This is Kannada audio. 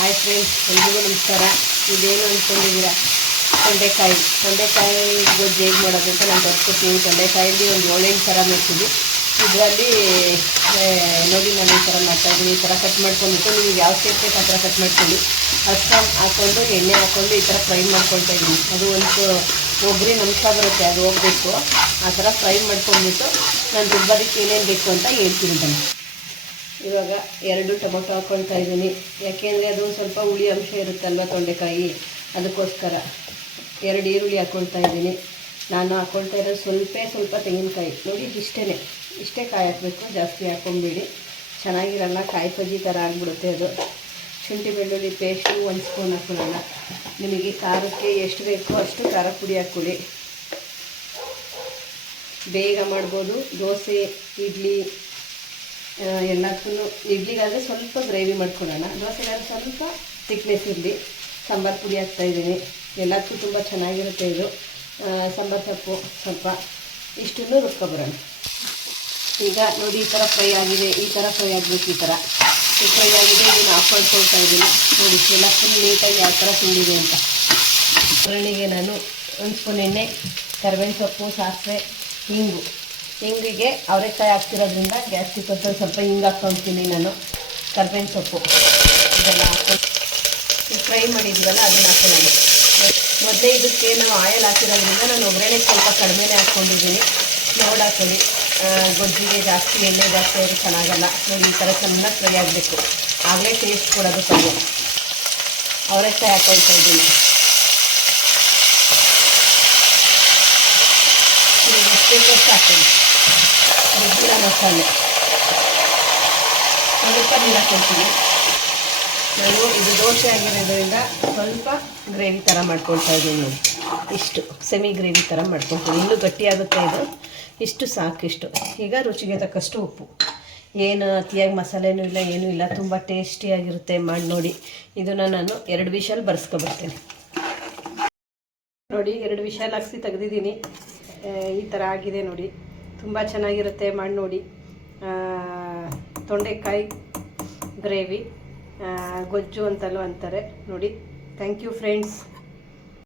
ಹಾಯ್ ಫ್ರೆಂಡ್ಸ್ ಎಲ್ರಿಗೂ ನಮಸ್ಕಾರ. ಇದೇನು ಅಂದ್ಕೊಂಡಿದ್ದೀರಾ ತೊಂಡೆಕಾಯಿ. ತೊಂಡೆಕಾಯಿ ಗೊಜ್ಜು ಹೇಗೆ ಮಾಡೋದು ಅಂತ ನಾನು ತೋರಿಸ್ಕೊಡ್ತೀನಿ ತೊಂಡೆಕಾಯಲ್ಲಿ ಒಂದು ಏಳೆಂಟು ಥರ ಮಾಡ್ತೀವಿ. ಇದರಲ್ಲಿ ನೋಡಿ ನಾನು ಈ ಥರ ಮಾಡ್ತಾಯಿದ್ದೀನಿ ಈ ಥರ ಕಟ್ ಮಾಡ್ಕೊಂಡ್ಬಿಟ್ಟು ನೀವು ಯಾವ ಶೇಪ್ ಬೇಕು ಆ ಥರ ಕಟ್ ಮಾಡ್ಕೊಳ್ಳಿ ಅಷ್ಟು ಹಾಕ್ಕೊಂಡು ಎಣ್ಣೆ ಹಾಕ್ಕೊಂಡು ಈ ಥರ ಫ್ರೈ ಮಾಡ್ಕೊಳ್ತಾ ಇದ್ದೀನಿ. ಅದು ಒಂದು ಒಬ್ಬರಿ ನಮಸ್ಕ ಬರುತ್ತೆ, ಅದು ಹೋಗಬೇಕು ಆ ಥರ ಫ್ರೈ ಮಾಡ್ಕೊಂಡ್ಬಿಟ್ಟು ನಾನು ರುಬ್ಬೋದಕ್ಕೆ ಏನೇನು ಬೇಕು ಅಂತ ಹೇಳ್ತೀನಿ ಬನ್ನಿ. ಇವಾಗ ಎರಡು ಟೊಮೊಟೊ ಹಾಕ್ಕೊಳ್ತಾ ಇದ್ದೀನಿ. ಯಾಕೆಂದರೆ ಅದು ಸ್ವಲ್ಪ ಹುಳಿ ಅಂಶ ಇರುತ್ತಲ್ವ ತೊಂಡೆಕಾಯಿ? ಅದಕ್ಕೋಸ್ಕರ ಎರಡು ಈರುಳ್ಳಿ ಹಾಕ್ಕೊಳ್ತಾ ಇದ್ದೀನಿ. ನಾನು ಹಾಕ್ಕೊಳ್ತಾ ಇರೋ ಸ್ವಲ್ಪ ಸ್ವಲ್ಪ ತೆಂಗಿನಕಾಯಿ. ನೋಡಿ ಇಷ್ಟೇ ಇಷ್ಟೇ ಕಾಯಿ ಹಾಕಬೇಕು, ಜಾಸ್ತಿ ಹಾಕ್ಕೊಂಬಿಡಿ ಚೆನ್ನಾಗಿರಲ್ಲ, ಕಾಯಿ ಬಜ್ಜಿ ಥರ ಆಗಿಬಿಡುತ್ತೆ ಅದು. ಶುಂಠಿ ಬೆಳ್ಳುಳ್ಳಿ ಪೇಸ್ಟು ಒಂದು ಸ್ಪೂನ್ ಹಾಕೊಳ್ಳೋಣ. ನಿಮಗೆ ಖಾರಕ್ಕೆ ಎಷ್ಟು ಬೇಕೋ ಅಷ್ಟು ಖಾರ ಪುಡಿ ಹಾಕ್ಕೊಳ್ಳಿ. ಬೇಗ ಮಾಡ್ಬೋದು. ದೋಸೆ, ಇಡ್ಲಿ ಎಲ್ಲಕ್ಕೂ ಇಡ್ಲಿಗಾದರೆ ಸ್ವಲ್ಪ ಗ್ರೇವಿ ಮಾಡ್ಕೊಳ್ಳೋಣ. ದೋಸೆಗಾದ್ರೆ ಸ್ವಲ್ಪ ತಿಕ್ನೆಸ್ ಇರಲಿ. ಸಾಂಬಾರು ಪುಡಿ ಹಾಕ್ತಾಯಿದ್ದೀನಿ ಎಲ್ಲದಕ್ಕೂ ತುಂಬ ಚೆನ್ನಾಗಿರುತ್ತೆ ಇದು. ಸಾಂಬಾರು ಸೊಪ್ಪು ಸ್ವಲ್ಪ ಇಷ್ಟನ್ನು ರುಬ್ಕೊಬರೋಣ ಈಗ ನೋಡಿ ಈ ಥರ ಫ್ರೈ ಆಗಿದೆ, ಈ ಥರ ಫ್ರೈ ಆಗಬೇಕು, ಈ ಥರ. ಈ ಫ್ರೈ ಆಗಿದೆ, ಇದನ್ನು ಹಾಕ್ಕೊಳ್ಕೊಳ್ತಾ ಇದ್ದೀನಿ. ನೋಡಿ, ಎಲ್ಲ ಫುಲ್ ನೀಟಾಗಿ ಯಾವ ಥರ ತಿಂದಿದೆ ಅಂತ. ಒಗ್ಗರಣೆಗೆ ನಾನು ಒಂದು ಸ್ಪೂನ್ ಎಣ್ಣೆ, ಕರ್ಬೇವಿನ ಸೊಪ್ಪು, ಸಾಸಿವೆ, ಹಿಂಗು. ಹಿಂಗಿಗೆ ಅವರೆಕಾಯಿ ಹಾಕ್ತಿರೋದ್ರಿಂದ ಗ್ಯಾಸ್ಟಿಕ್ ಸ್ವಲ್ಪ ಸ್ವಲ್ಪ ಹಿಂಗೆ ಹಾಕ್ಕೊತೀನಿ ನಾನು. ಕರ್ಬೇವಿನ ಸೊಪ್ಪು. ಇದೆಲ್ಲ ಹಾಕೊಂಡು ಫ್ರೈ ಮಾಡಿದ್ವಲ್ಲ ಅದನ್ನು ಹಾಕೋಣ. ಮೊದಲೇ ಇದಕ್ಕೆ ನಾವು ಆಯಲ್ ಹಾಕಿರೋದ್ರಿಂದ ನಾನು ಒಗ್ಗರಣೆ ಸ್ವಲ್ಪ ಕಡಿಮೆನೇ ಹಾಕ್ಕೊಂಡಿದ್ದೀನಿ. ನೋಡಿ ಹಾಕೊಳ್ಳಿ. ಗೊಜ್ಜಿಗೆ ಜಾಸ್ತಿ, ಎಣ್ಣೆ ಜಾಸ್ತಿ ಆದರೆ ಚೆನ್ನಾಗಲ್ಲ. ನೋಡಿ, ಈ ಥರ ಚೆನ್ನಾಗಿ ಫ್ರೈ ಆಗಬೇಕು. ಆಗಲೇ ಟೇಸ್ಟ್ ಕೊಡೋದು ಸರಿ ಅವರೆಕಾಯಿ ಹಾಕೊಳ್ತಾ ಇದ್ದೀನಿ. ಇದು ಎಷ್ಟು ಬೇಕೋ ಅಷ್ಟು ಹಾಕ್ಕೊಳ್ಳಿ ರುಬ್ಬಿರೋ ಮಸಾಲೆ ಸ್ವಲ್ಪ ನೀರು ಹಾಕ್ಕೊಳ್ತೀನಿ ನಾನು ಇದು ದೋಸೆ ಆಗಿರೋದ್ರಿಂದ ಸ್ವಲ್ಪ ಗ್ರೇವಿ ಥರ ಮಾಡ್ಕೊಳ್ತಾ ಇದ್ದೀನಿ ಇಷ್ಟು ಸೆಮಿ ಗ್ರೇವಿ ಥರ ಮಾಡ್ಕೊಳ್ತೀನಿ ಇನ್ನೂ ಗಟ್ಟಿಯಾಗುತ್ತೆ ಇದು ಇಷ್ಟು ಸಾಕು ಇಷ್ಟು ಈಗ ರುಚಿಗೆ ತಕ್ಕಷ್ಟು ಉಪ್ಪು. ಏನು ಅತಿಯಾಗಿ ಮಸಾಲೆನೂ ಇಲ್ಲ, ಏನೂ ಇಲ್ಲ. ತುಂಬ ಟೇಸ್ಟಿಯಾಗಿರುತ್ತೆ ಮಾಡಿ ನೋಡಿ. ಇದನ್ನು ನಾನು ಎರಡು ವಿಷಲ್ ಬರ್ಸ್ಕೊಬರ್ತೇನೆ. ನೋಡಿ, ಎರಡು ವಿಷಲ್ ಹಾಕ್ಸಿ ತೆಗೆದಿದ್ದೀನಿ. ಈ ಥರ ಆಗಿದೆ ನೋಡಿ. ತುಂಬ ಚೆನ್ನಾಗಿರುತ್ತೆ ಮಾಡಿ ನೋಡಿ ತೊಂಡೆಕಾಯಿ ಗ್ರೇವಿ ಗೊಜ್ಜು ಅಂತಲೂ ಅಂತಾರೆ. ನೋಡಿ ಥ್ಯಾಂಕ್ ಯು ಫ್ರೆಂಡ್ಸ್